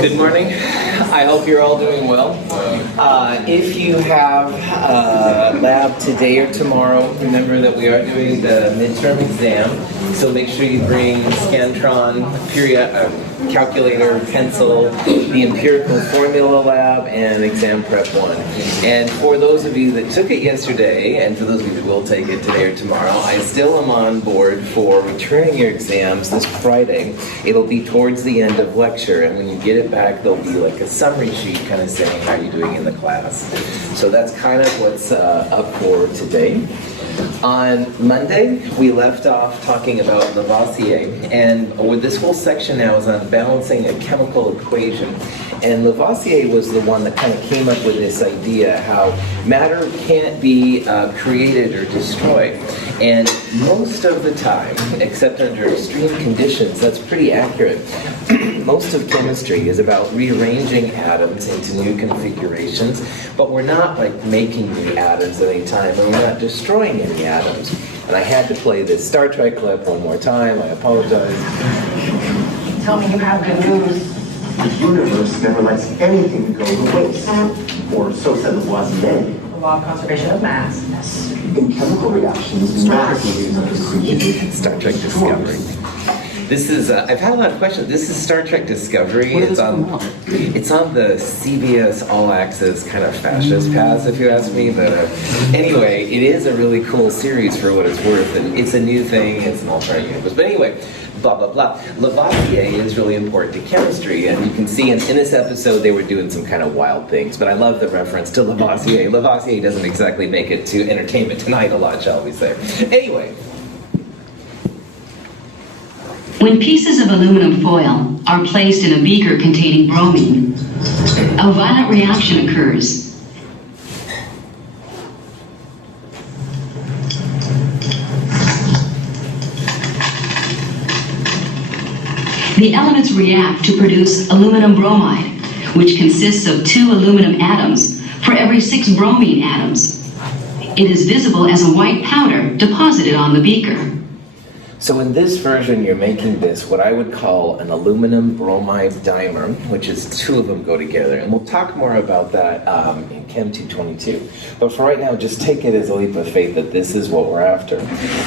Good morning. I hope you're all doing well. If you have a lab today or tomorrow, remember that we are doing the midterm exam, so make sure you bring Scantron, calculator, pencil, the empirical formula lab, and exam prep 1. And for those of you that took it yesterday, and for those of you that will take it today or tomorrow, I still am on board for returning your exams this Friday. It'll be towards the end of lecture, and when you get it back, there'll be like a summary sheet kind of saying how you're doing in the class. So that's kind of what's up for today. On Monday, we left off talking about Lavoisier, and this whole section now is on balancing a chemical equation. And Lavoisier was the one that kind of came up with this idea how matter can't be created or destroyed. And most of the time, except under extreme conditions, that's pretty accurate. Most of chemistry is about rearranging atoms into new configurations, but we're not like making new atoms at any time, and we're not destroying any atoms. And I had to play this Star Trek clip one more time. I apologize. Tell me you have good news. The universe never lets anything go to waste, or so said Lavoisier. The law of conservation of mass. Yes. In chemical reactions, mass is created. Star Trek Discovery. This is, I've had a lot of questions. This is Star Trek Discovery. It's on the CBS All Access kind of fascist pass, if you ask me. But anyway, it is a really cool series for what it's worth. And it's a new thing. It's an alternate universe. But anyway, blah, blah, blah. Lavoisier is really important to chemistry. And you can see in this episode, they were doing some kind of wild things. But I love the reference to Lavoisier. Lavoisier doesn't exactly make it to Entertainment Tonight a lot, shall we say. Anyway. When pieces of aluminum foil are placed in a beaker containing bromine, a violent reaction occurs. The elements react to produce aluminum bromide, which consists of 2 aluminum atoms for every 6 bromine atoms. It is visible as a white powder deposited on the beaker. So in this version, you're making this, what I would call an aluminum bromide dimer, which is 2 of them go together. And we'll talk more about that in Chem 222. But for right now, just take it as a leap of faith that this is what we're after.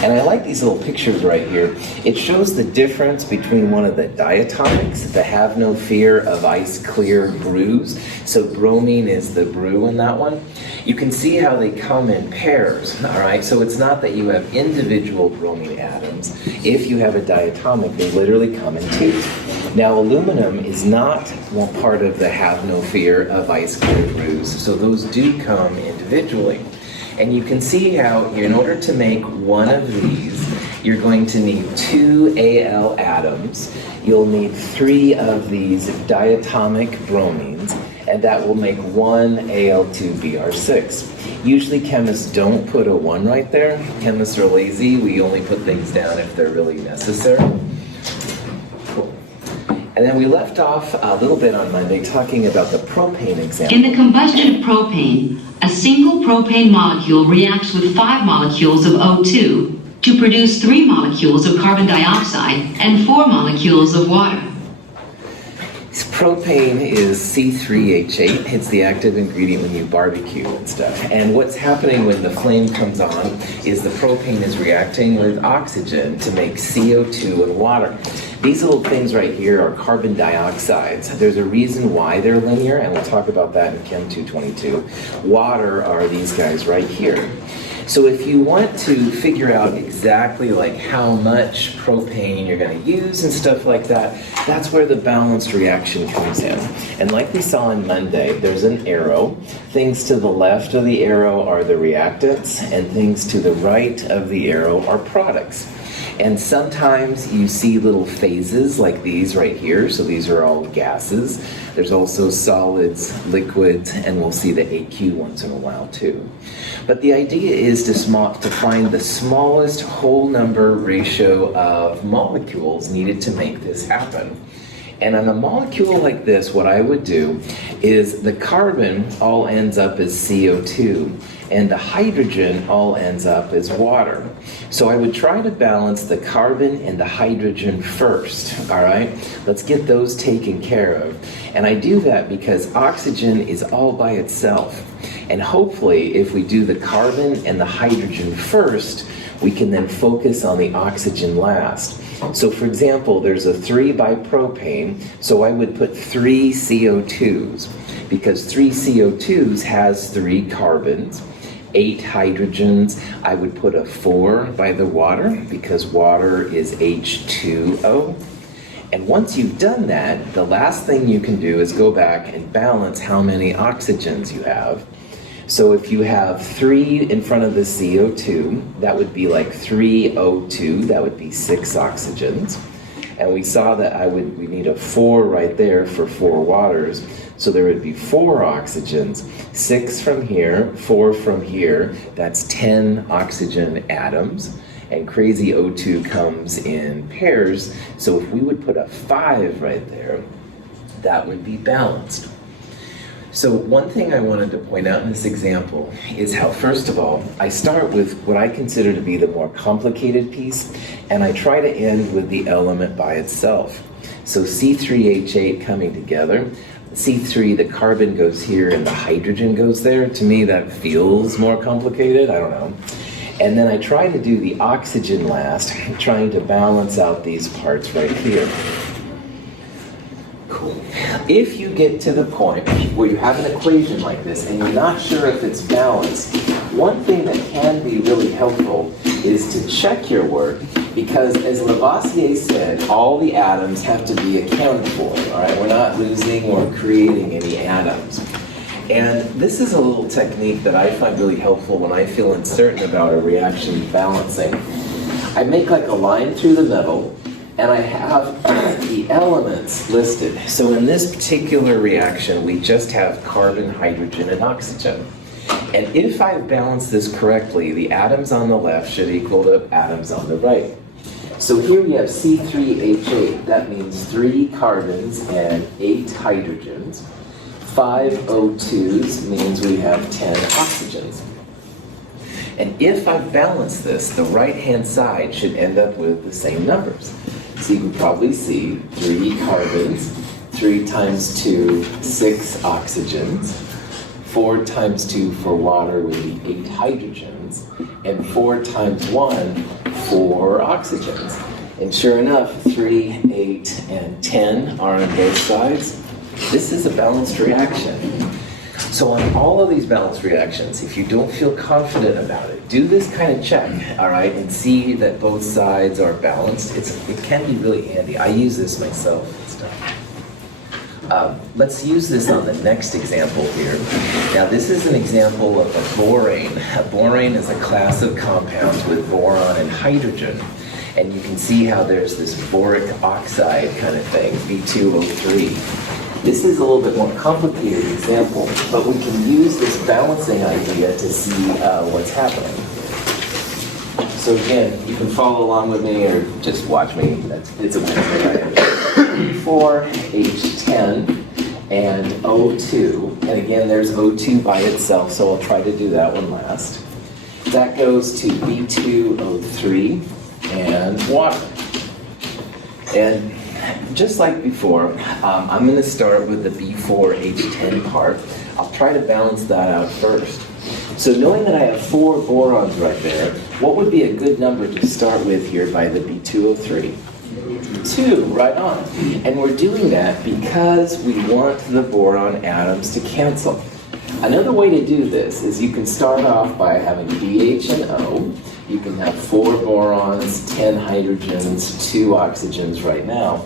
And I like these little pictures right here. It shows the difference between one of the diatomics, the have no fear of ice clear brews. So bromine is the brew in that one. You can see how they come in pairs, all right? So it's not that you have individual bromine atoms. If you have a diatomic, they literally come in 2. Now, aluminum is not one part of the have no fear of ice clear brews, so those do come individually. And you can see how, in order to make one of these, you're going to need 2 Al atoms. You'll need 3 of these diatomic bromines, and that will make 1 Al2Br6. Usually chemists don't put a 1 right there. Chemists are lazy. We only put things down if they're really necessary. Cool. And then we left off a little bit on Monday talking about the propane example. In the combustion of propane, a single propane molecule reacts with 5 molecules of O2 to produce 3 molecules of carbon dioxide and 4 molecules of water. Propane is C3H8. It's the active ingredient when you barbecue and stuff. And what's happening when the flame comes on is the propane is reacting with oxygen to make CO2 and water. These little things right here are carbon dioxides. There's a reason why they're linear, and we'll talk about that in Chem 222. Water are these guys right here. So if you want to figure out exactly like how much propane you're going to use and stuff like that, that's where the balanced reaction comes in. And like we saw on Monday, there's an arrow. Things to the left of the arrow are the reactants, and things to the right of the arrow are products. And sometimes you see little phases like these right here. So these are all gases. There's also solids, liquids, and we'll see the AQ once in a while too. But the idea is to find the smallest whole number ratio of molecules needed to make this happen. And on a molecule like this, what I would do is the carbon all ends up as CO2, and the hydrogen all ends up as water. So I would try to balance the carbon and the hydrogen first, all right? Let's get those taken care of. And I do that because oxygen is all by itself. And hopefully, if we do the carbon and the hydrogen first, we can then focus on the oxygen last. So for example, there's a 3-bipropane, so I would put 3 CO2s, because 3 CO2s has 3 carbons, 8 hydrogens. I would put a 4 by the water, because water is H2O. And once you've done that, the last thing you can do is go back and balance how many oxygens you have. So if you have 3 in front of the CO2, that would be like 3 O2, that would be 6 oxygens. And we saw that we need a 4 right there for 4 waters. So there would be 4 oxygens, 6 from here, 4 from here, that's 10 oxygen atoms. And crazy O2 comes in pairs, so if we would put a 5 right there, that would be balanced. So one thing I wanted to point out in this example is how, first of all, I start with what I consider to be the more complicated piece, and I try to end with the element by itself. So C3H8 coming together, C3, the carbon goes here and the hydrogen goes there. To me, that feels more complicated, I don't know. And then I try to do the oxygen last, trying to balance out these parts right here. Cool. If you get to the point where you have an equation like this and you're not sure if it's balanced, one thing that can be really helpful is to check your work, because as Lavoisier said, all the atoms have to be accounted for, all right? We're not losing or creating any atoms. And this is a little technique that I find really helpful when I feel uncertain about a reaction balancing. I make like a line through the middle, and I have the elements listed. So in this particular reaction, we just have carbon, hydrogen, and oxygen. And if I balance this correctly, the atoms on the left should equal the atoms on the right. So here we have C3H8. That means 3 carbons and 8 hydrogens. 5 O2s means we have 10 oxygens. And if I balance this, the right-hand side should end up with the same numbers. So you can probably see 3 carbons, 3 times 2, 6 oxygens, 4 times 2 for water would be 8 hydrogens, and 4 times 1, 4 oxygens. And sure enough, 3, 8, and 10 are on both sides. This is a balanced reaction. So on all of these balanced reactions, if you don't feel confident about it, do this kind of check, all right, and see that both sides are balanced. It can be really handy. I use this myself and stuff. Let's use this on the next example here. Now this is an example of a borane. A borane is a class of compounds with boron and hydrogen. And you can see how there's this boric oxide kind of thing, B2O3. This is a little bit more complicated example, but we can use this balancing idea to see what's happening. So again, you can follow along with me or just watch me. It's a Wednesday, right? B4H10 and O2. And again, there's O2 by itself, so I'll try to do that one last. That goes to B2O3 and water. And just like before, I'm going to start with the B4H10 part. I'll try to balance that out first. So knowing that I have 4 borons right there, what would be a good number to start with here by the B2O3? 2, right on. And we're doing that because we want the boron atoms to cancel. Another way to do this is you can start off by having BH and O. You can have 4 borons, 10 hydrogens, 2 oxygens right now.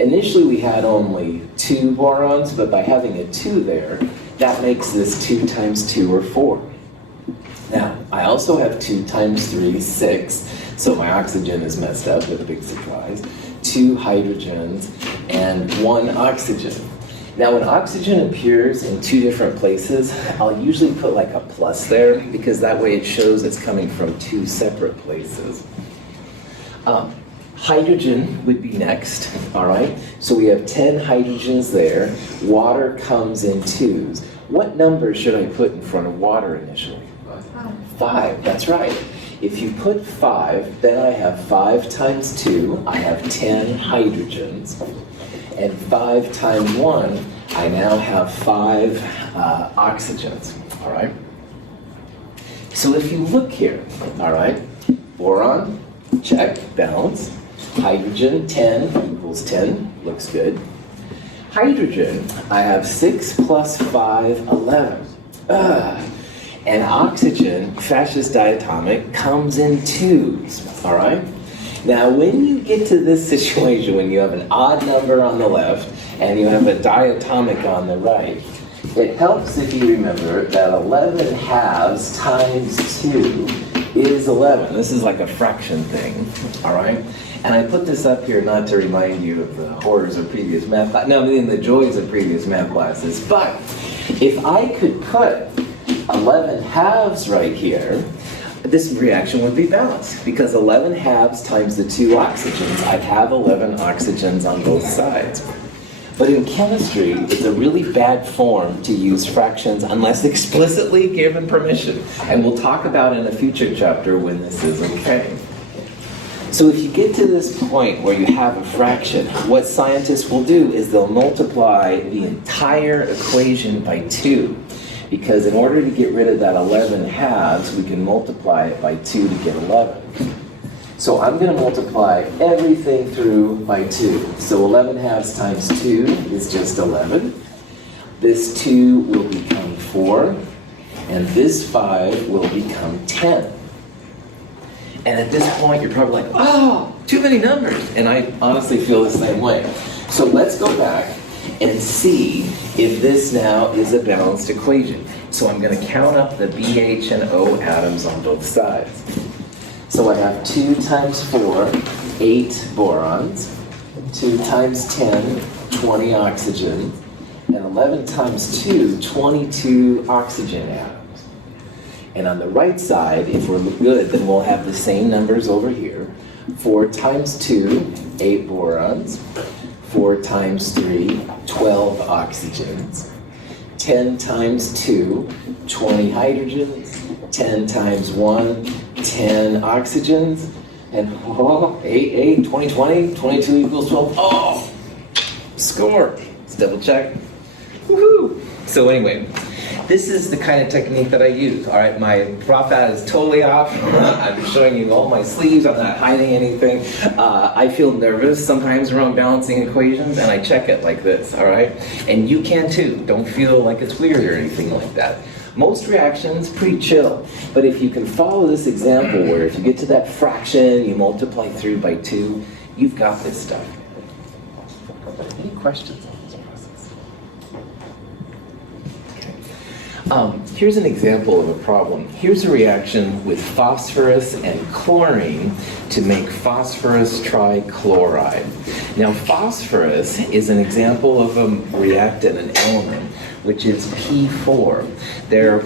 Initially we had only 2 borons, but by having a 2 there, that makes this 2 times 2 or 4. Now, I also have 2 times 3, 6, so my oxygen is messed up with a big surprise. 2 hydrogens and 1 oxygen. Now when oxygen appears in 2 different places, I'll usually put like a plus there, because that way it shows it's coming from 2 separate places. Hydrogen would be next, all right? So we have 10 hydrogens there. Water comes in twos. What number should I put in front of water initially? 5, that's right. If you put 5, then I have 5 times 2, I have 10 hydrogens. And 5 times 1, I now have 5 oxygens, all right? So if you look here, all right, boron, check, balance. Hydrogen, 10 equals 10, looks good. Hydrogen, I have 6 plus 5, 11. And oxygen, fascist diatomic, comes in twos, all right? Now, when you get to this situation, when you have an odd number on the left and you have a diatomic on the right, it helps if you remember that 11 halves times 2 is 11. This is like a fraction thing, all right? And I put this up here not to remind you of the horrors of previous math classes, no, I mean the joys of previous math classes, but if I could put 11 halves right here, this reaction would be balanced, because 11 halves times the 2 oxygens, I'd have 11 oxygens on both sides. But in chemistry, it's a really bad form to use fractions unless explicitly given permission. And we'll talk about in a future chapter when this is okay. So if you get to this point where you have a fraction, what scientists will do is they'll multiply the entire equation by 2. Because in order to get rid of that 11 halves, we can multiply it by 2 to get 11. So I'm going to multiply everything through by 2. So 11 halves times 2 is just 11. This 2 will become 4. And this 5 will become 10. And at this point, you're probably like, oh, too many numbers. And I honestly feel the same way. So let's go back and see if this now is a balanced equation. So I'm going to count up the BH and O atoms on both sides. So I have 2 times 4, 8 borons, 2 times 10, 20 oxygen, and 11 times 2, 22 oxygen atoms. And on the right side, if we're good, then we'll have the same numbers over here. 4 times 2, 8 borons. 4 times 3, 12 oxygens. 10 times 2, 20 hydrogens. 10 times 1, 10 oxygens. And 8, 20, 20, 22 equals 12. Oh, score. Let's double check. Woohoo! So anyway, this is the kind of technique that I use. All right, my prop hat is totally off. I'm showing you all my sleeves. I'm not hiding anything. I feel nervous sometimes around balancing equations, and I check it like this, all right? And you can too. Don't feel like it's weird or anything like that. Most reactions, pretty chill. But if you can follow this example where if you get to that fraction, you multiply through by 2, you've got this stuff. Any questions on this process? Here's an example of a problem. Here's a reaction with phosphorus and chlorine to make phosphorus trichloride. Now, phosphorus is an example of a reactant, an element, which is P4.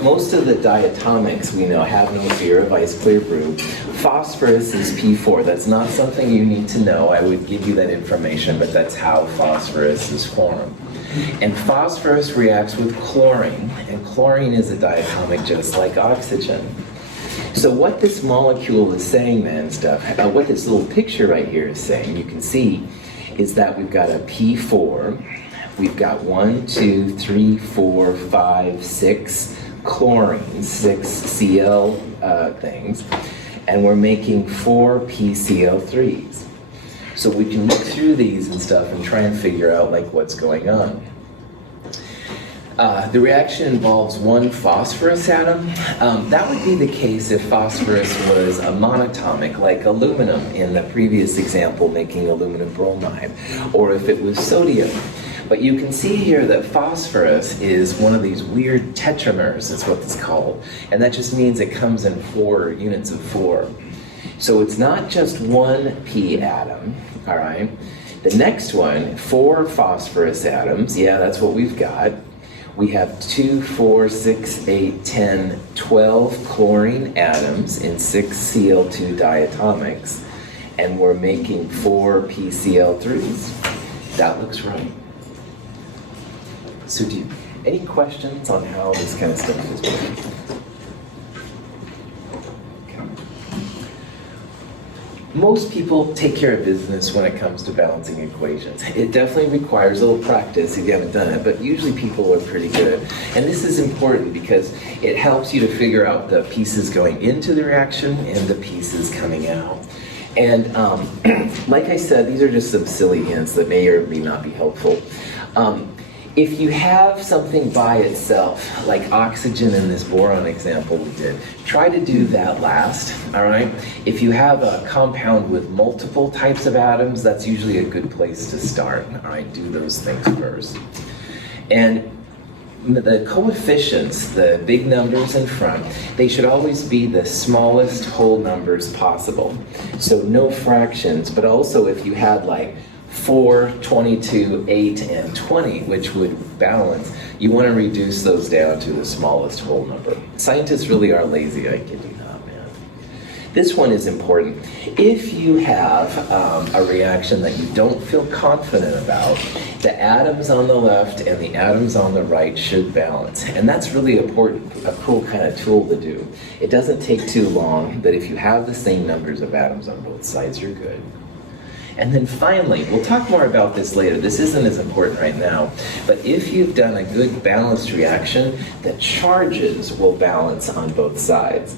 Most of the diatomics we know have no fear of ice clear brew. Phosphorus is P4. That's not something you need to know. I would give you that information, but that's how phosphorus is formed. And phosphorus reacts with chlorine, and chlorine is a diatomic just like oxygen. So what this molecule is saying then, what this little picture right here is saying, you can see, is that we've got a P4, we've got 1, 2, 3, 4, 5, 6 chlorines, 6 Cl things, and we're making 4 PCl3s. So we can look through these and stuff and try and figure out like what's going on. The reaction involves 1 phosphorus atom. That would be the case if phosphorus was a monatomic, like aluminum in the previous example, making aluminum bromide, or if it was sodium. But you can see here that phosphorus is one of these weird tetramers, is what it's called. And that just means it comes in 4 units of 4. So it's not just 1 P atom, all right? The next one, 4 phosphorus atoms, yeah, that's what we've got. We have 2, 4, 6, 8, 10, 12 chlorine atoms in 6 Cl2 diatomics. and we're making 4 PCl3s. That looks right. So any questions on how this kind of stuff is working? Most people take care of business when it comes to balancing equations. It definitely requires a little practice if you haven't done it, but usually people are pretty good. And this is important because it helps you to figure out the pieces going into the reaction and the pieces coming out. And like I said, these are just some silly hints that may or may not be helpful. If you have something by itself, like oxygen in this boron example we did, try to do that last, all right? If you have a compound with multiple types of atoms, that's usually a good place to start, all right? Do those things first. And the coefficients, the big numbers in front, they should always be the smallest whole numbers possible. So no fractions, but also if you had like 4, 22, 8, and 20, which would balance, you want to reduce those down to the smallest whole number. Scientists really are lazy, I kid you not, man. This one is important. If you have a reaction that you don't feel confident about, the atoms on the left and the atoms on the right should balance. And that's really important, a cool kind of tool to do. It doesn't take too long, but if you have the same numbers of atoms on both sides, you're good. And then finally, we'll talk more about this later. This isn't as important right now, but if you've done a good balanced reaction, the charges will balance on both sides.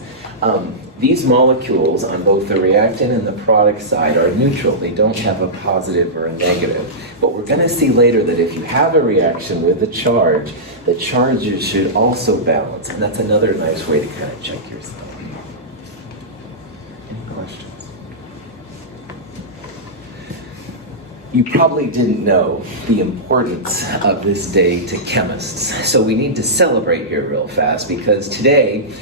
These molecules on both the reactant and the product side are neutral. They don't have a positive or a negative. But we're going to see later that if you have a reaction with a charge, the charges should also balance. And that's another nice way to kind of check yourself. Any questions? You probably didn't know the importance of this day to chemists. So we need to celebrate here real fast because today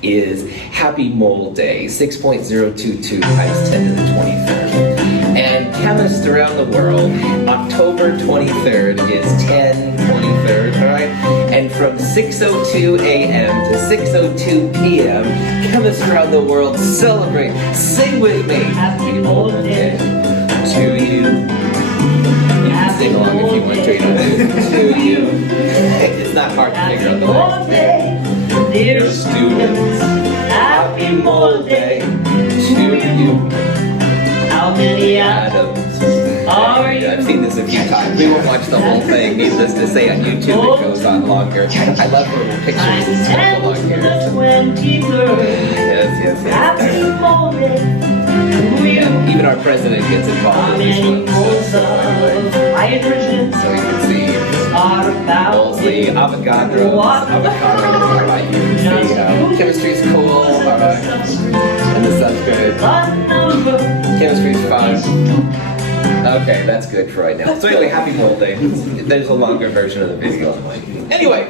is Happy Mole Day, 6.022 times 10 to the 23rd. And chemists around the world, October 23rd is 10/23rd, all right? And from 6:02 a.m. to 6:02 p.m., chemists around the world celebrate. Sing with me. Happy Mole Day to you. You can sing along if you want to, to you. It's not hard to figure out the lyrics. Dear Students, Happy Mole Day to you. How many Adams. are you? I've seen this a few times. We won't watch the whole thing. Needless to say, on YouTube it goes on longer. I love little pictures and stuff along here. Yes. Happy Mole Day to you. Even our president gets involved How in this many one. moles So anyway, of hydrogen so you can see. are about Mostly avocados, alright, you can see chemistry's cool, alright, and the sun's good. Chemistry's fun. Okay, that's good for right now. So anyway, Happy Mole Day. There's a longer version of the video online. Anyway,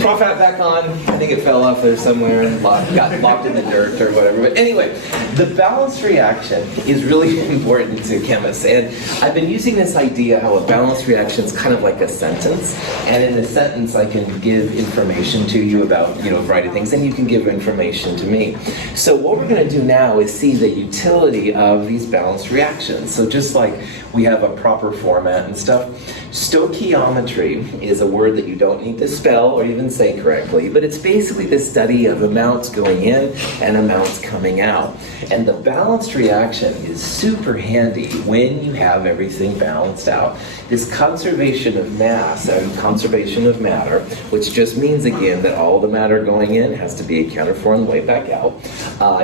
Prof hat back on. I think it fell off there somewhere and got locked in the dirt or whatever. But anyway, the balanced reaction is really important to chemists. And I've been using this idea how a balanced reaction is kind of like a sentence. And in a sentence, I can give information to you about, a variety of things, and you can give information to me. So what we're going to do now is see the utility of these balanced reactions. So just like we have a proper format and stuff, stoichiometry is a word that you don't need to spell or even say correctly, but it's basically the study of amounts going in and amounts coming out. And the balanced reaction is super handy when you have everything balanced out. This conservation of mass and conservation of matter, which just means again that all the matter going in has to be accounted for on the way back out,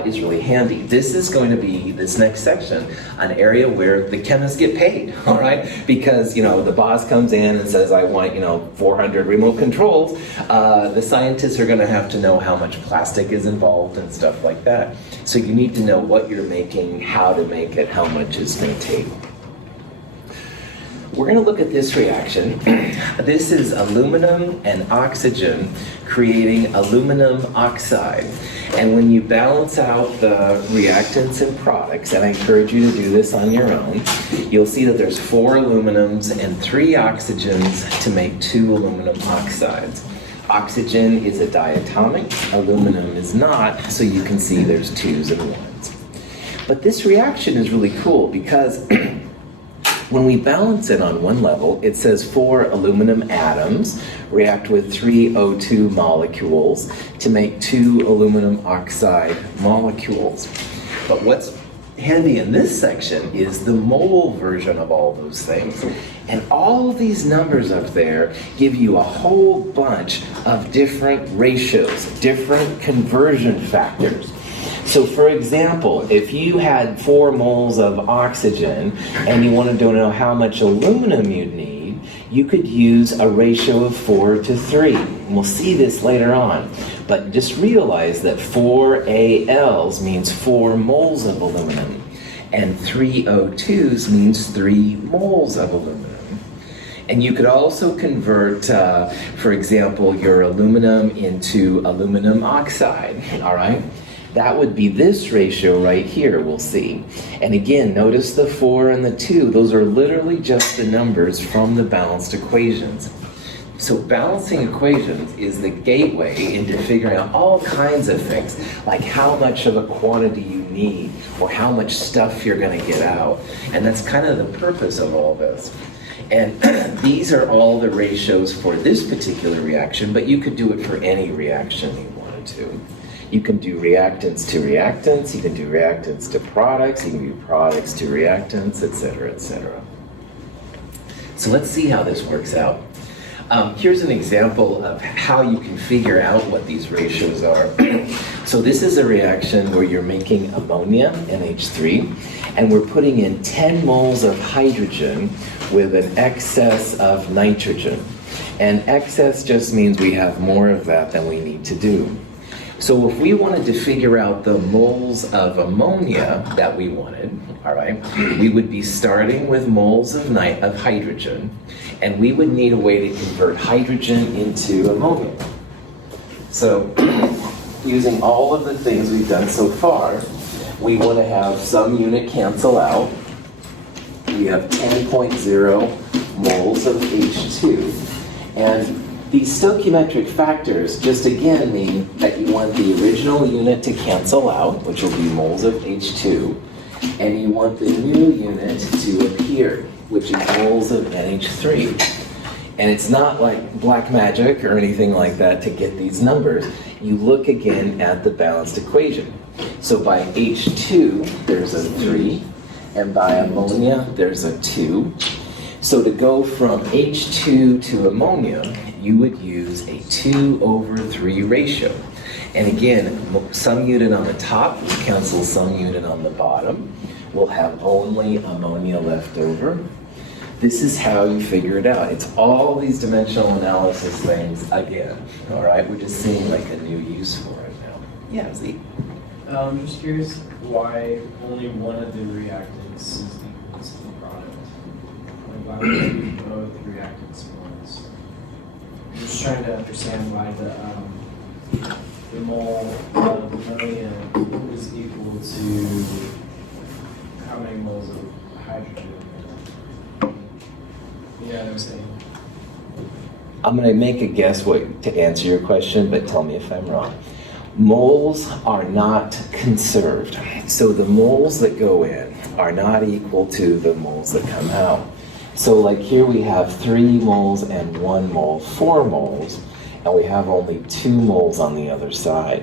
is really handy. This is going to be, this next section, an area where the chemists get paid, all right? Because, the boss comes in and says, I want, 400 remote controls. The scientists are going to have to know how much plastic is involved and stuff like that. So you need to know what you're making, how to make it, how much it's going to take. We're going to look at this reaction. This is aluminum and oxygen creating aluminum oxide. And when you balance out the reactants and products, and I encourage you to do this on your own, you'll see that there's 4 aluminums and 3 oxygens to make 2 aluminum oxides. Oxygen is a diatomic, aluminum is not, so you can see there's 2s and 1s. But this reaction is really cool because when we balance it on one level, it says 4 aluminum atoms react with 3 O2 molecules to make 2 aluminum oxide molecules. But what's handy in this section is the mole version of all those things. And all of these numbers up there give you a whole bunch of different ratios, different conversion factors. So for example, if you had 4 moles of oxygen and you wanted to know how much aluminum you'd need, you could use a ratio of 4 to 3. And we'll see this later on. But just realize that 4 ALs means 4 moles of aluminum, and 3 O2s means 3 moles of aluminum. And you could also convert, for example, your aluminum into aluminum oxide, all right? That would be this ratio right here, we'll see. And again, notice the 4 and the 2. Those are literally just the numbers from the balanced equations. So balancing equations is the gateway into figuring out all kinds of things, like how much of a quantity you need or how much stuff you're going to get out. And that's kind of the purpose of all this. And these are all the ratios for this particular reaction, but you could do it for any reaction you wanted to. You can do reactants to reactants, you can do reactants to products, you can do products to reactants, etc., etc. So let's see how this works out. Here's an example of how you can figure out what these ratios are. So this is a reaction where you're making ammonia, NH3, and we're putting in 10 moles of hydrogen with an excess of nitrogen. And excess just means we have more of that than we need to do. So if we wanted to figure out the moles of ammonia that we wanted, all right, we would be starting with moles of hydrogen, and we would need a way to convert hydrogen into ammonia. So using all of the things we've done so far, we want to have some unit cancel out. We have 10.0 moles of H2, and these stoichiometric factors just again mean that you want the original unit to cancel out, which will be moles of H2, and you want the new unit to appear, which is moles of NH3. And it's not like black magic or anything like that to get these numbers. You look again at the balanced equation. So by H2, there's a 3, and by ammonia, there's a 2. So to go from H2 to ammonia, you would use a 2/3 ratio. And again, some unit on the top cancels some unit on the bottom. We'll have only ammonia left over. This is how you figure it out. It's all these dimensional analysis things again. All right, we're just seeing like a new use for it now. Yeah, Zeke? I'm just curious why only one of the reactants is equal to the product. Like why would you do both reactants at once? I'm just trying to understand why the mole of ammonia is equal to how many moles of hydrogen. You know what I'm saying? I'm going to make a guess to answer your question, but tell me if I'm wrong. Moles are not conserved. So the moles that go in are not equal to the moles that come out. So like here we have 3 moles and 1 mole, 4 moles, and we have only 2 moles on the other side.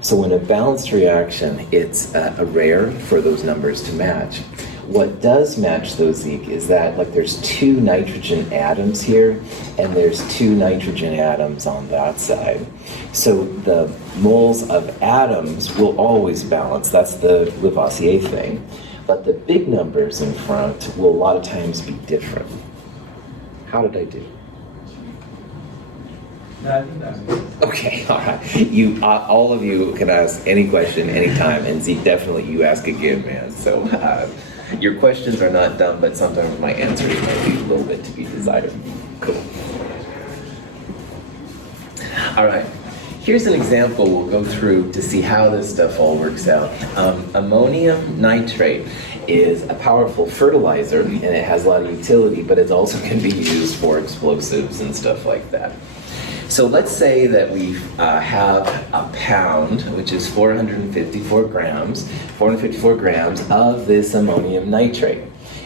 So in a balanced reaction, it's rare for those numbers to match. What does match those, Zeke, is that like there's 2 nitrogen atoms here, and there's 2 nitrogen atoms on that side. So the moles of atoms will always balance. That's the Lavoisier thing. But the big numbers in front will a lot of times be different. How did I do? No, I think that makes sense. Okay, all right. You, all of you can ask any question anytime, and Zeke, definitely you ask again, man. So your questions are not dumb, but sometimes my answers might be a little bit to be desired. Cool. All right. Here's an example we'll go through to see how this stuff all works out. Ammonium nitrate is a powerful fertilizer, and it has a lot of utility, but it also can be used for explosives and stuff like that. So let's say that we have a pound, which is 454 grams of this ammonium nitrate.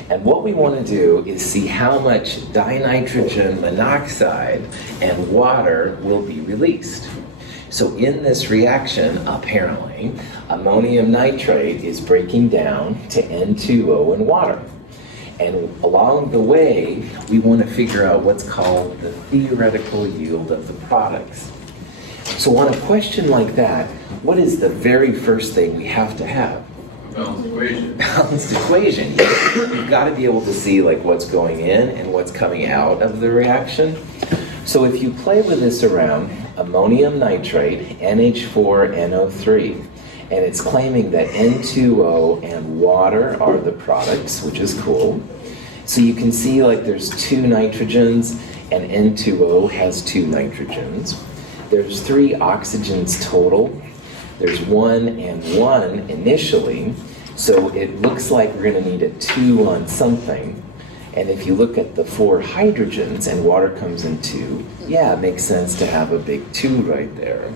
And what we want to do is see how much dinitrogen monoxide and water will be released. So in this reaction, apparently, ammonium nitrate is breaking down to N2O and water. And along the way, we want to figure out what's called the theoretical yield of the products. So on a question like that, what is the very first thing we have to have? Balanced equation. Balanced equation. You've got to be able to see like what's going in and what's coming out of the reaction. So if you play with this around, ammonium nitrate, NH4NO3, and it's claiming that N2O and water are the products, which is cool. So you can see like there's 2 nitrogens and N2O has 2 nitrogens. There's 3 oxygens total. There's 1 and 1 initially, so it looks like we're going to need a 2 on something. And if you look at the 4 hydrogens and water comes in 2, yeah, it makes sense to have a big 2 right there.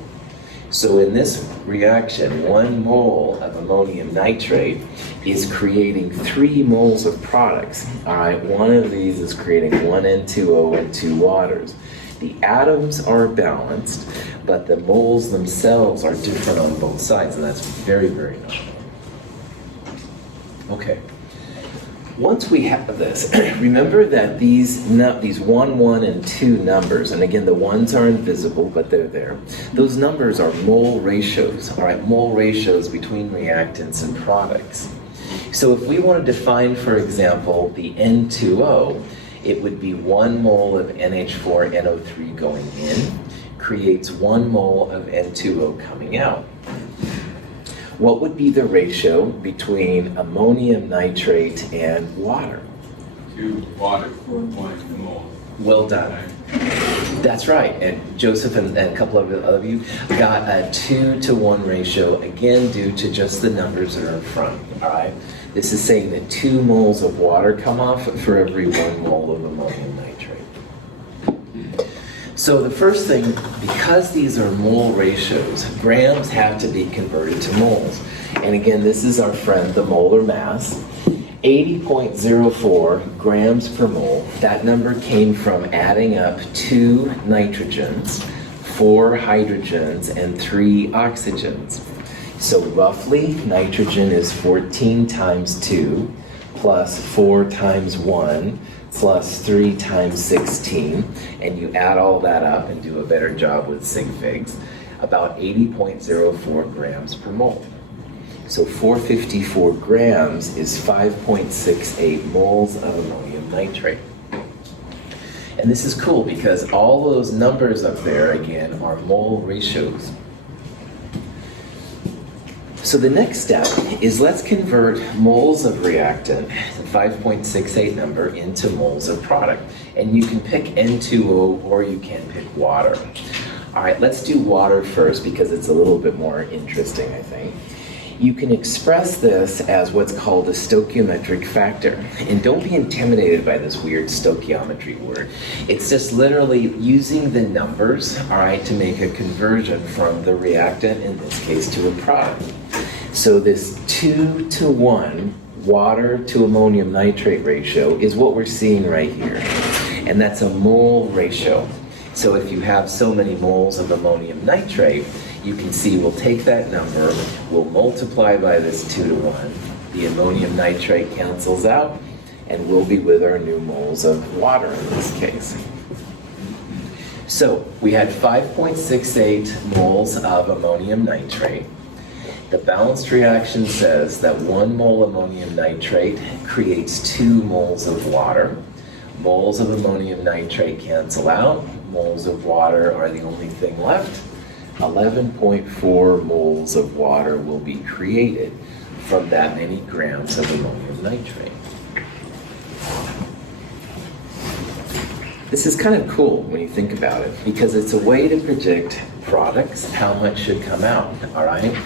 So in this reaction, 1 mole of ammonium nitrate is creating 3 moles of products. All right, one of these is creating 1 N2O and 2 waters. The atoms are balanced, but the moles themselves are different on both sides, and that's very, very normal. Okay. Once we have this, remember that these 1, 1, and 2 numbers, and again, the ones are invisible, but they're there. Those numbers are mole ratios, all right, mole ratios between reactants and products. So if we want to define, for example, the N2O, it would be 1 mole of NH4NO3 going in, creates 1 mole of N2O coming out. What would be the ratio between ammonium nitrate and water? 2 water for 1 mole. Well done. That's right. And Joseph and a couple of other you got a 2-to-1 ratio, again due to just the numbers that are in front. All right. This is saying that 2 moles of water come off for every 1 mole of ammonium nitrate. So the first thing, because these are mole ratios, grams have to be converted to moles. And again, this is our friend, the molar mass. 80.04 grams per mole. That number came from adding up 2 nitrogens, 4 hydrogens, and 3 oxygens. So roughly, nitrogen is 14 times 2 plus 4 times 1 plus 3 times 16, and you add all that up and do a better job with sig figs, about 80.04 grams per mole. So 454 grams is 5.68 moles of ammonium nitrate. And this is cool because all those numbers up there, again, are mole ratios. So the next step is let's convert moles of reactant, the 5.68 number, into moles of product. And you can pick N2O or you can pick water. All right, let's do water first because it's a little bit more interesting, I think. You can express this as what's called a stoichiometric factor. And don't be intimidated by this weird stoichiometry word. It's just literally using the numbers, all right, to make a conversion from the reactant, in this case, to a product. So this 2-to-1 water to ammonium nitrate ratio is what we're seeing right here. And that's a mole ratio. So if you have so many moles of ammonium nitrate, you can see we'll take that number, we'll multiply by this 2-to-1, the ammonium nitrate cancels out, and we'll be with our new moles of water in this case. So we had 5.68 moles of ammonium nitrate. The balanced reaction says that 1 mole ammonium nitrate creates 2 moles of water. Moles of ammonium nitrate cancel out, moles of water are the only thing left. 11.4 moles of water will be created from that many grams of ammonium nitrate. This is kind of cool when you think about it because it's a way to predict products, how much should come out, all right?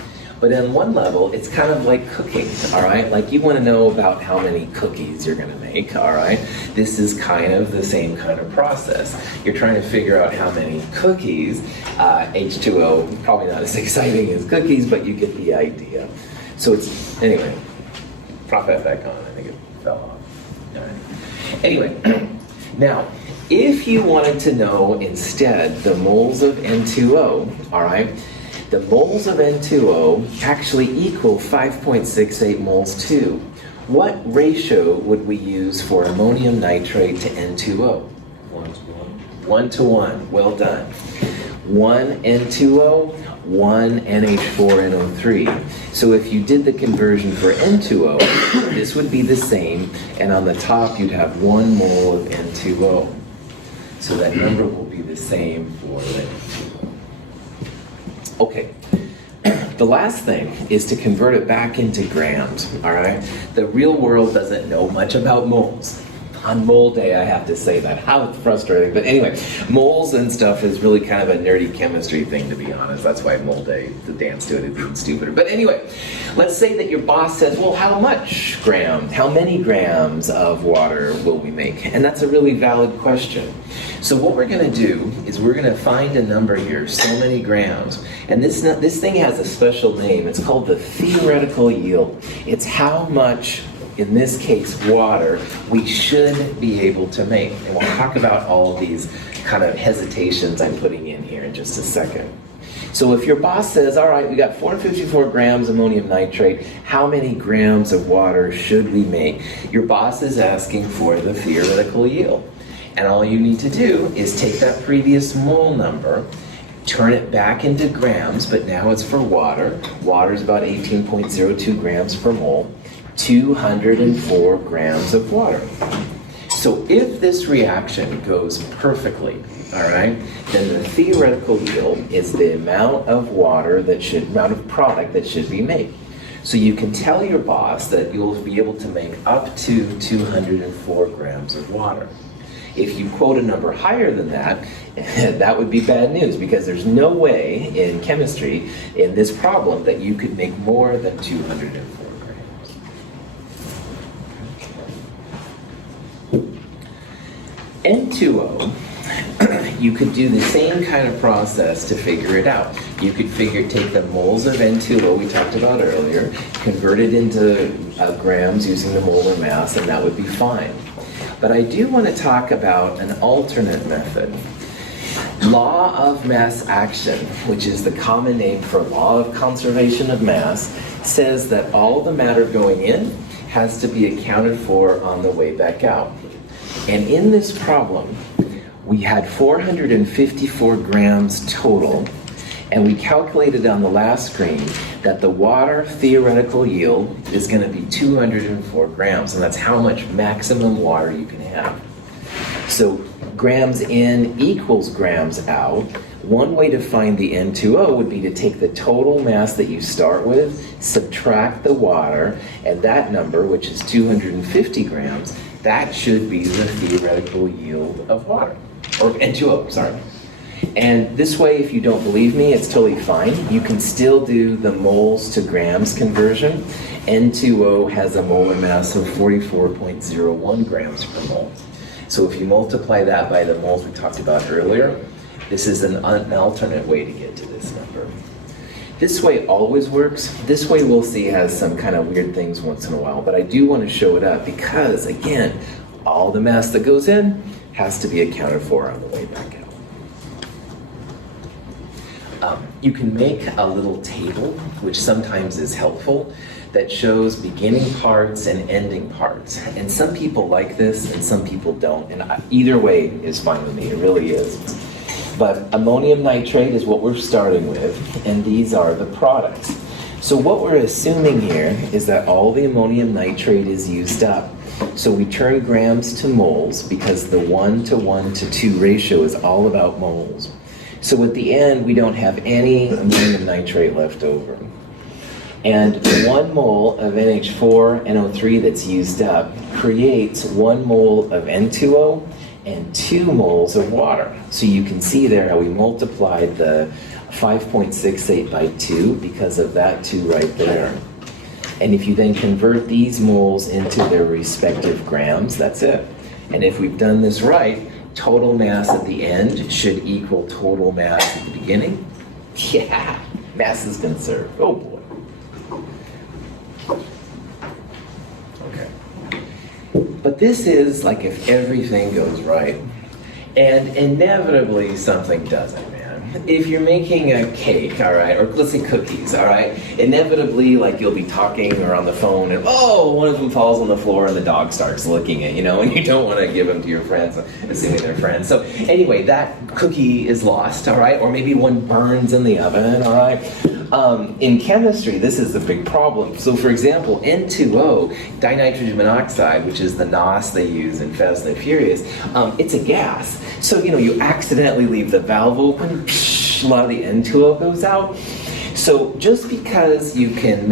But on one level, it's kind of like cooking, all right? Like you want to know about how many cookies you're going to make, all right? This is kind of the same kind of process. You're trying to figure out how many cookies, H2O, probably not as exciting as cookies, but you get the idea. So it's, anyway, prop that back on. I think it fell off. All right. Anyway, now, if you wanted to know instead the moles of N2O, all right, the moles of N2O actually equal 5.68 moles too. What ratio would we use for ammonium nitrate to N2O? 1 to 1. 1 to 1. Well done. 1 N2O, 1 NH4NO3. So if you did the conversion for N2O, this would be the same, and on the top you'd have 1 mole of N2O. So that number will be the same for the N2O. Okay. The last thing is to convert it back into grams, all right? The real world doesn't know much about moles. On mole day, I have to say that. How frustrating. But anyway, moles and stuff is really kind of a nerdy chemistry thing, to be honest. That's why mole day, the dance to it is even stupider. But anyway, let's say that your boss says, well, how many grams of water will we make? And that's a really valid question. So what we're going to do is we're going to find a number here, so many grams. And this thing has a special name. It's called the theoretical yield. It's how much, in this case, water, we should be able to make. And we'll talk about all of these kind of hesitations I'm putting in here in just a second. So if your boss says, all right, we got 454 grams ammonium nitrate, how many grams of water should we make? Your boss is asking for the theoretical yield. And all you need to do is take that previous mole number, turn it back into grams, but now it's for water. Water is about 18.02 grams per mole. 204 grams of water. So if this reaction goes perfectly, all right, then the theoretical yield is the amount of amount of product that should be made. So you can tell your boss that you'll be able to make up to 204 grams of water. If you quote a number higher than that, that would be bad news, because there's no way in chemistry, in this problem, that you could make more than 204 grams. N2O, you could do the same kind of process to figure it out. You could take the moles of N2O we talked about earlier, convert it into grams using the molar mass, and that would be fine. But I do want to talk about an alternate method. Law of mass action, which is the common name for law of conservation of mass, says that all the matter going in has to be accounted for on the way back out. And in this problem, we had 454 grams total, and we calculated on the last screen that the water theoretical yield is going to be 204 grams, and that's how much maximum water you can have. So grams in equals grams out. One way to find the N2O would be to take the total mass that you start with, subtract the water, and that number, which is 250 grams, that should be the theoretical yield of water, or N2O, sorry. And this way, if you don't believe me, it's totally fine. You can still do the moles to grams conversion. N2O has a molar mass of 44.01 grams per mole. So if you multiply that by the moles we talked about earlier, this is an alternate way to get to this number. This way always works. This way we'll see has some kind of weird things once in a while, but I do want to show it up because, again, all the mass that goes in has to be accounted for on the way back out. You can make a little table, which sometimes is helpful, that shows beginning parts and ending parts. And some people like this and some people don't, and either way is fine with me, it really is. But ammonium nitrate is what we're starting with, and these are the products. So what we're assuming here is that all the ammonium nitrate is used up. So we turn grams to moles because the 1 to 1 to 2 ratio is all about moles. So at the end, we don't have any ammonium nitrate left over. And 1 mole of NH4NO3 that's used up creates 1 mole of N2O and 2 moles of water. So you can see there how we multiplied the 5.68 by 2 because of that 2 right there. And if you then convert these moles into their respective grams, that's it. And if we've done this right, total mass at the end should equal total mass at the beginning. Yeah, mass is conserved. Oh boy. Okay. But this is like if everything goes right. And inevitably something doesn't, man. If you're making a cake, all right, or let's say cookies, all right, inevitably, like you'll be talking or on the phone and, oh, one of them falls on the floor and the dog starts licking it, you know, and you don't want to give them to your friends, assuming they're friends. So anyway, that cookie is lost, all right, or maybe one burns in the oven, all right. In chemistry, this is a big problem. So for example, N2O, dinitrogen monoxide, which is the NOS they use in Fast and the Furious, it's a gas. So, you know, you accidentally leave the valve open, a lot of the N2O goes out. So just because you can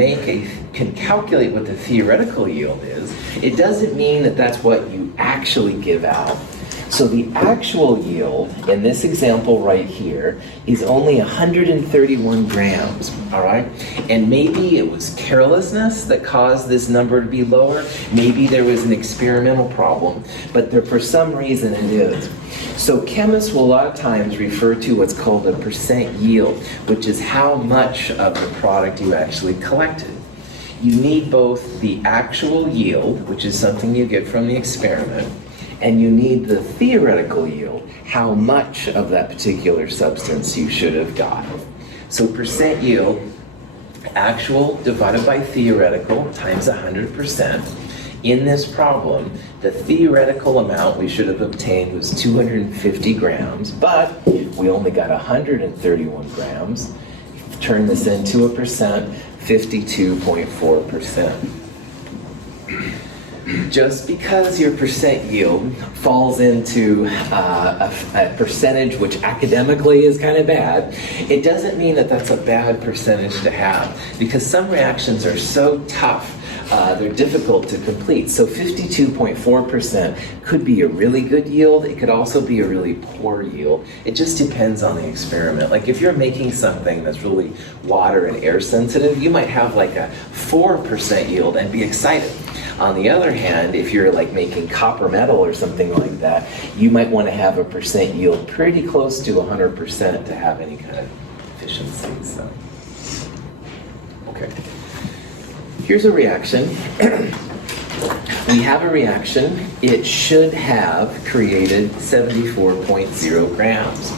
calculate what the theoretical yield is, it doesn't mean that that's what you actually give out. So the actual yield in this example right here is only 131 grams, all right? And maybe it was carelessness that caused this number to be lower. Maybe there was an experimental problem, but for some reason it is. So chemists will a lot of times refer to what's called a percent yield, which is how much of the product you actually collected. You need both the actual yield, which is something you get from the experiment, and you need the theoretical yield, how much of that particular substance you should have gotten. So percent yield, actual divided by theoretical times 100%. In this problem, the theoretical amount we should have obtained was 250 grams, but we only got 131 grams. Turn this into a percent, 52.4%. Just because your percent yield falls into a percentage which academically is kind of bad, it doesn't mean that that's a bad percentage to have, because some reactions are so tough, they're difficult to complete. So 52.4% could be a really good yield. It could also be a really poor yield. It just depends on the experiment. Like if you're making something that's really water and air sensitive, you might have like a 4% yield and be excited. On the other hand, if you're like making copper metal or something like that, you might want to have a percent yield pretty close to 100% to have any kind of efficiency. So, okay. Here's a reaction. We have a reaction. It should have created 74.0 grams.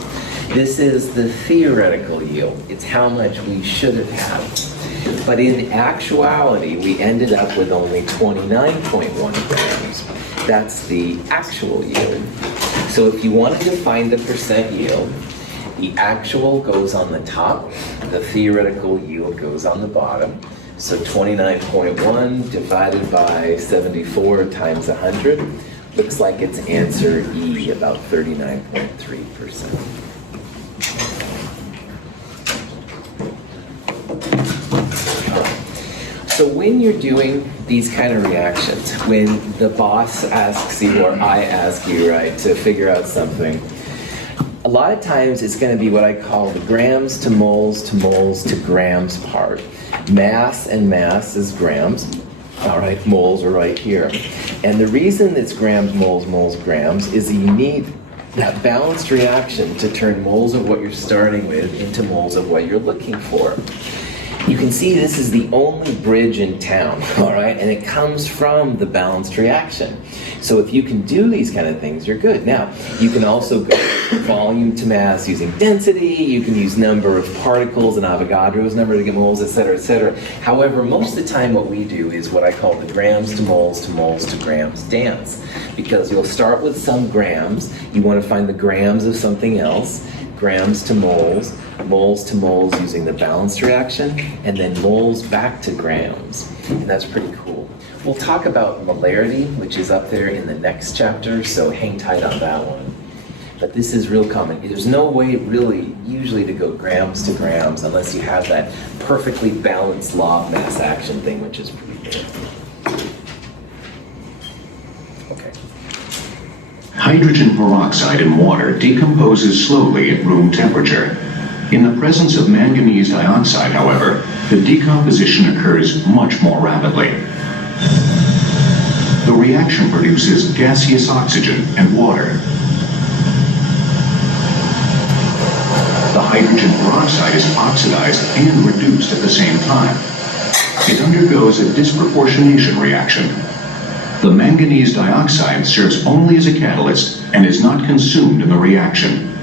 This is the theoretical yield. It's how much we should have had. But in actuality, we ended up with only 29.1 grams. That's the actual yield. So if you wanted to find the percent yield, the actual goes on the top, the theoretical yield goes on the bottom. So 29.1 divided by 74 times 100 looks like it's answer E, about 39.3%. So when you're doing these kind of reactions, when the boss asks you or I ask you, right, to figure out something, a lot of times it's going to be what I call the grams to moles to grams part. Mass and mass is grams. All right, moles are right here. And the reason it's grams, moles, grams is that you need that balanced reaction to turn moles of what you're starting with into moles of what you're looking for. You can see this is the only bridge in town, all right? And it comes from the balanced reaction. So if you can do these kind of things, you're good. Now, you can also go volume to mass using density. You can use number of particles and Avogadro's number to get moles, et cetera, et cetera. However, most of the time what we do is what I call the grams to moles to grams dance. Because you'll start with some grams. You want to find the grams of something else. Grams to moles moles using the balanced reaction, and then moles back to grams. And that's pretty cool. We'll talk about molarity, which is up there in the next chapter, so hang tight on that one. But this is real common. There's no way really usually to go grams to grams unless you have that perfectly balanced law of mass action thing, which is pretty good. Okay. Hydrogen peroxide in water decomposes slowly at room temperature. In the presence of manganese dioxide, however, the decomposition occurs much more rapidly. The reaction produces gaseous oxygen and water. The hydrogen peroxide is oxidized and reduced at the same time. It undergoes a disproportionation reaction. The manganese dioxide serves only as a catalyst and is not consumed in the reaction.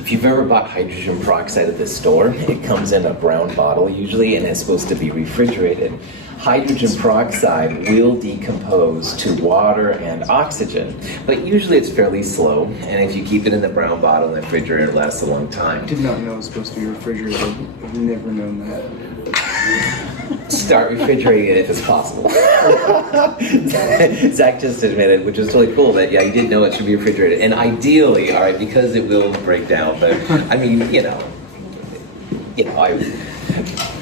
If you've ever bought hydrogen peroxide at the store, it comes in a brown bottle usually and is supposed to be refrigerated. Hydrogen peroxide will decompose to water and oxygen, but usually it's fairly slow, and if you keep it in the brown bottle in the refrigerator, it lasts a long time. Did not know it was supposed to be refrigerated. I've never known that. Start refrigerating it if it's possible. Zach just admitted, which is really cool, that yeah, he didn't know it should be refrigerated. And ideally, all right, because it will break down, but I mean,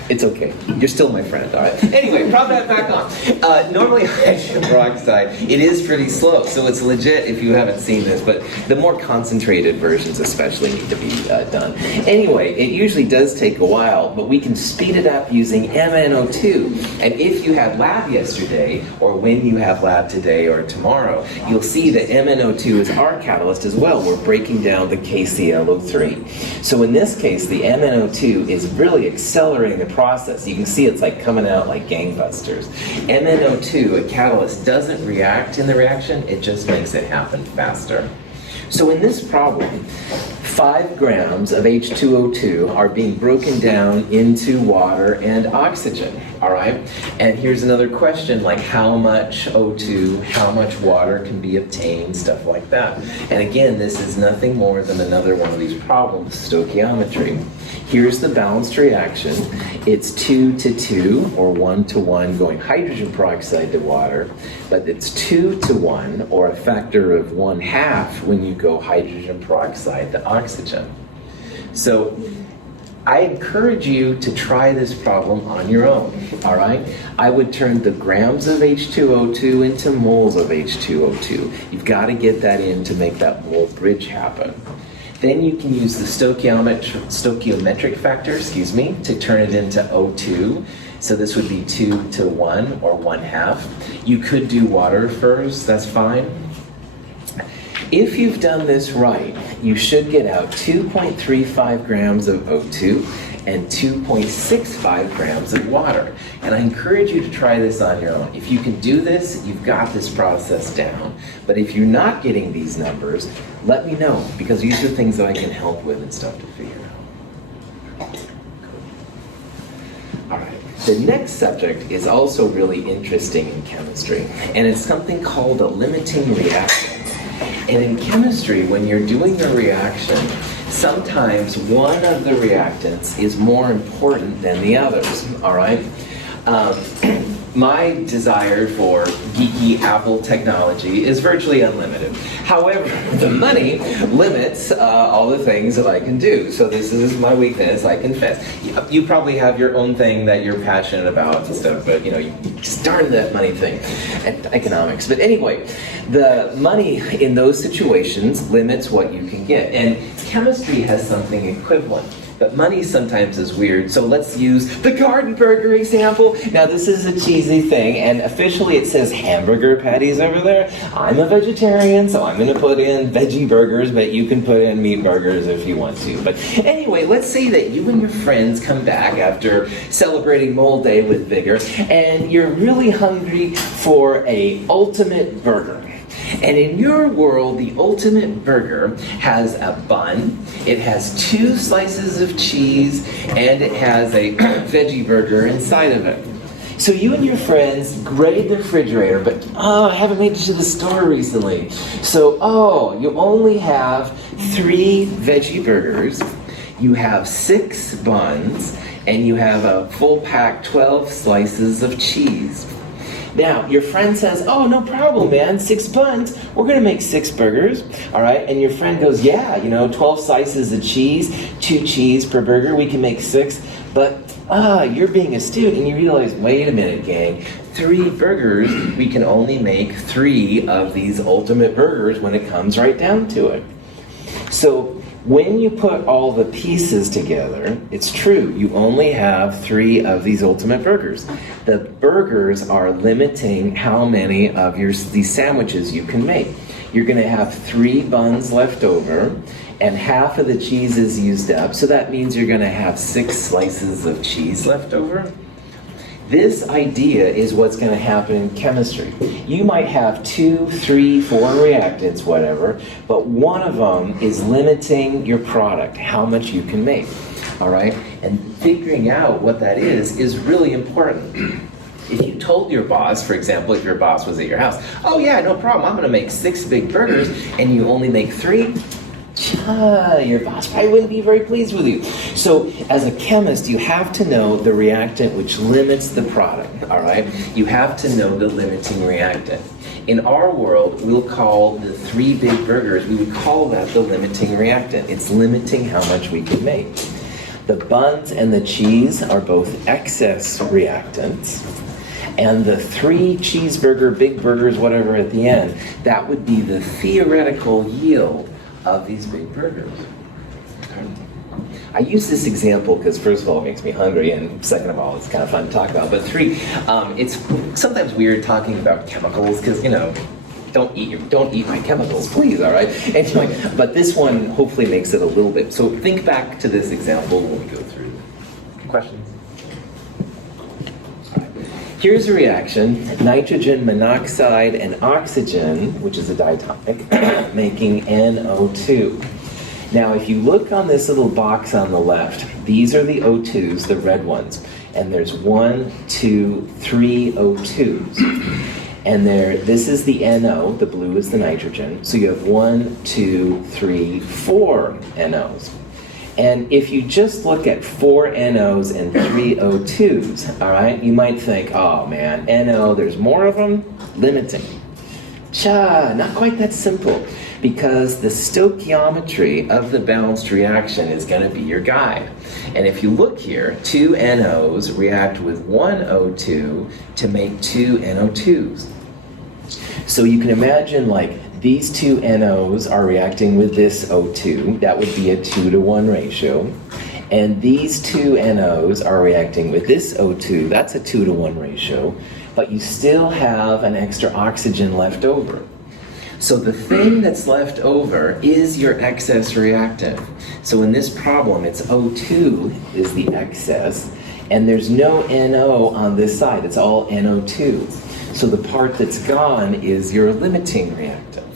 it's okay. You're still my friend, all right? Anyway, prop that back on. Normally, hydrogen peroxide, it is pretty slow, so it's legit if you haven't seen this, but the more concentrated versions especially need to be done. Anyway, it usually does take a while, but we can speed it up using MnO2. And if you had lab yesterday, or when you have lab today or tomorrow, you'll see that MnO2 is our catalyst as well. We're breaking down the KClO3. So in this case, the MnO2 is really accelerating the process. You can see it's like coming out like gangbusters. MnO2, a catalyst, doesn't react in the reaction, it just makes it happen faster. So in this problem, 5 grams of H2O2 are being broken down into water and oxygen, all right? And here's another question, like how much O2, how much water can be obtained, stuff like that. And again, this is nothing more than another one of these problems, stoichiometry. Here's the balanced reaction. It's 2 to 2, or 1 to 1, going hydrogen peroxide to water, but it's 2 to 1, or a factor of 1/2 when you go hydrogen peroxide to oxygen. So I encourage you to try this problem on your own, all right? I would turn the grams of H2O2 into moles of H2O2. You've got to get that in to make that mole bridge happen. Then you can use the stoichiometric factor, to turn it into O2. So this would be 2 to 1, or 1/2. You could do water first, that's fine. If you've done this right, you should get out 2.35 grams of O2 and 2.65 grams of water. And I encourage you to try this on your own. If you can do this, you've got this process down. But if you're not getting these numbers, let me know, because these are things that I can help with and stuff to figure out. All right. The next subject is also really interesting in chemistry, and it's something called a limiting reaction. And in chemistry, when you're doing a reaction, sometimes one of the reactants is more important than the others, all right? My desire for geeky Apple technology is virtually unlimited. However, the money limits all the things that I can do. So this is my weakness, I confess. You probably have your own thing that you're passionate about and stuff, but you just darn that money thing, and economics. But anyway, the money in those situations limits what you can get. And chemistry has something equivalent. But money sometimes is weird, so let's use the garden burger example. Now this is a cheesy thing, and officially it says hamburger patties over there. I'm a vegetarian, so I'm gonna put in veggie burgers, but you can put in meat burgers if you want to. But anyway, let's say that you and your friends come back after celebrating Mole Day with vigor, and you're really hungry for a ultimate burger. And in your world, the ultimate burger has a bun, it has 2 slices of cheese, and it has a veggie burger inside of it. So you and your friends raid the refrigerator, but I haven't made it to the store recently. So, you only have 3 veggie burgers, you have 6 buns, and you have a full pack 12 slices of cheese. Now, your friend says, oh, no problem, man, 6 buns, we're gonna make 6 burgers, all right? And your friend goes, yeah, 12 slices of cheese, 2 cheese per burger, we can make 6, but you're being astute and you realize, wait a minute, gang, 3 burgers, we can only make 3 of these ultimate burgers when it comes right down to it. So when you put all the pieces together, it's true, you only have 3 of these ultimate burgers. The burgers are limiting how many of these sandwiches you can make. You're going to have 3 buns left over, and half of the cheese is used up, so that means you're going to have 6 slices of cheese left over. This idea is what's going to happen in chemistry. You might have 2, 3, 4 reactants, whatever, but one of them is limiting your product, how much you can make. All right? And figuring out what that is really important. If you told your boss, for example, if your boss was at your house, oh yeah, no problem, I'm going to make 6 big burgers, and you only make 3, your boss probably wouldn't be very pleased with you. So as a chemist, you have to know the reactant which limits the product, all right? You have to know the limiting reactant. In our world, we'll call the 3 big burgers, we would call that the limiting reactant. It's limiting how much we can make. The buns and the cheese are both excess reactants. And the 3 cheeseburger, big burgers, whatever at the end, that would be the theoretical yield of these big burgers. I use this example because first of all it makes me hungry, and second of all it's kind of fun to talk about. But 3, it's sometimes weird talking about chemicals because, you know, don't eat my chemicals, please, all right? Anyway, but this one hopefully makes it a little bit. So think back to this example when we go through. Questions? Here's a reaction, nitrogen monoxide and oxygen, which is a diatomic, making NO2. Now, if you look on this little box on the left, these are the O2s, the red ones. And there's 1, 2, 3 O2s. And this is the NO, the blue is the nitrogen. So you have 1, 2, 3, 4 NOs. And if you just look at 4 NOs and 3 O2s, all right, you might think, oh man, NO, there's more of them, limiting. Not quite that simple, because the stoichiometry of the balanced reaction is going to be your guide. And if you look here, 2 NOs react with 1 O2 to make 2 NO2s. So you can imagine like these 2 NOs are reacting with this O2. That would be a 2-to-1 ratio. And these 2 NOs are reacting with this O2. That's a 2-to-1 ratio. But you still have an extra oxygen left over. So the thing that's left over is your excess reactant. So in this problem, it's O2 is the excess. And there's no NO on this side. It's all NO2. So the part that's gone is your limiting reactant.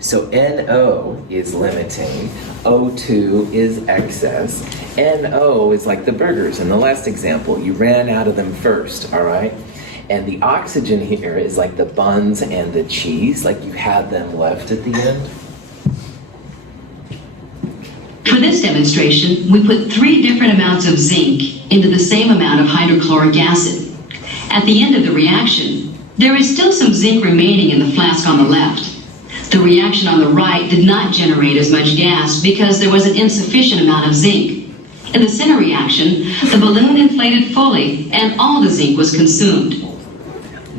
So NO is limiting, O2 is excess, NO is like the burgers in the last example. You ran out of them first, all right? And the oxygen here is like the buns and the cheese, like you had them left at the end. For this demonstration, we put 3 different amounts of zinc into the same amount of hydrochloric acid. At the end of the reaction, there is still some zinc remaining in the flask on the left. The reaction on the right did not generate as much gas because there was an insufficient amount of zinc. In the center reaction, the balloon inflated fully and all the zinc was consumed.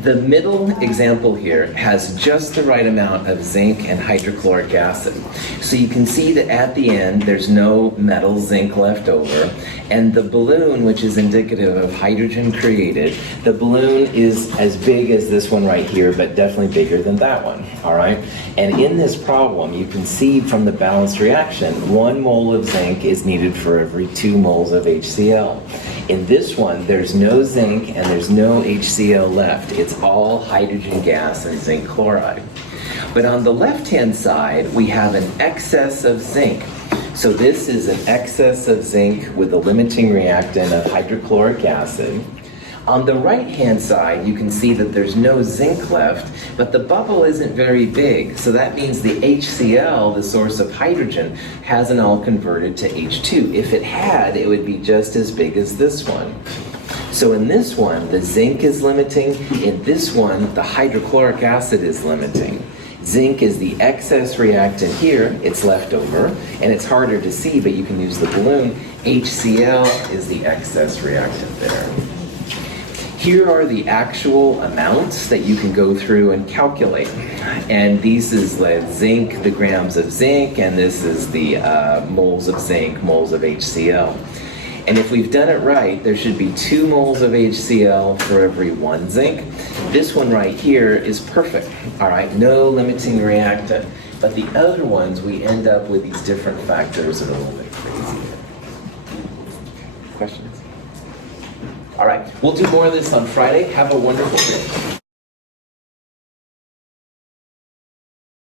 The middle example here has just the right amount of zinc and hydrochloric acid. So you can see that at the end there's no metal zinc left over, and the balloon, which is indicative of hydrogen created, the balloon is as big as this one right here, but definitely bigger than that one, all right? And in this problem, you can see from the balanced reaction, 1 mole of zinc is needed for every 2 moles of HCl. In this one, there's no zinc and there's no HCl left. It's all hydrogen gas and zinc chloride. But on the left-hand side, we have an excess of zinc. So this is an excess of zinc with a limiting reactant of hydrochloric acid. On the right-hand side, you can see that there's no zinc left, but the bubble isn't very big. So that means the HCl, the source of hydrogen, hasn't all converted to H2. If it had, it would be just as big as this one. So in this one, the zinc is limiting. In this one, the hydrochloric acid is limiting. Zinc is the excess reactant here, it's left over, and it's harder to see, but you can use the balloon. HCl is the excess reactant there. Here are the actual amounts that you can go through and calculate. And these is the zinc, the grams of zinc, and this is the moles of zinc, moles of HCl. And if we've done it right, there should be 2 moles of HCl for every 1 zinc. This one right here is perfect, all right? No limiting reactant. But the other ones, we end up with these different factors that are a little bit crazy. Questions? All right, we'll do more of this on Friday. Have a wonderful day.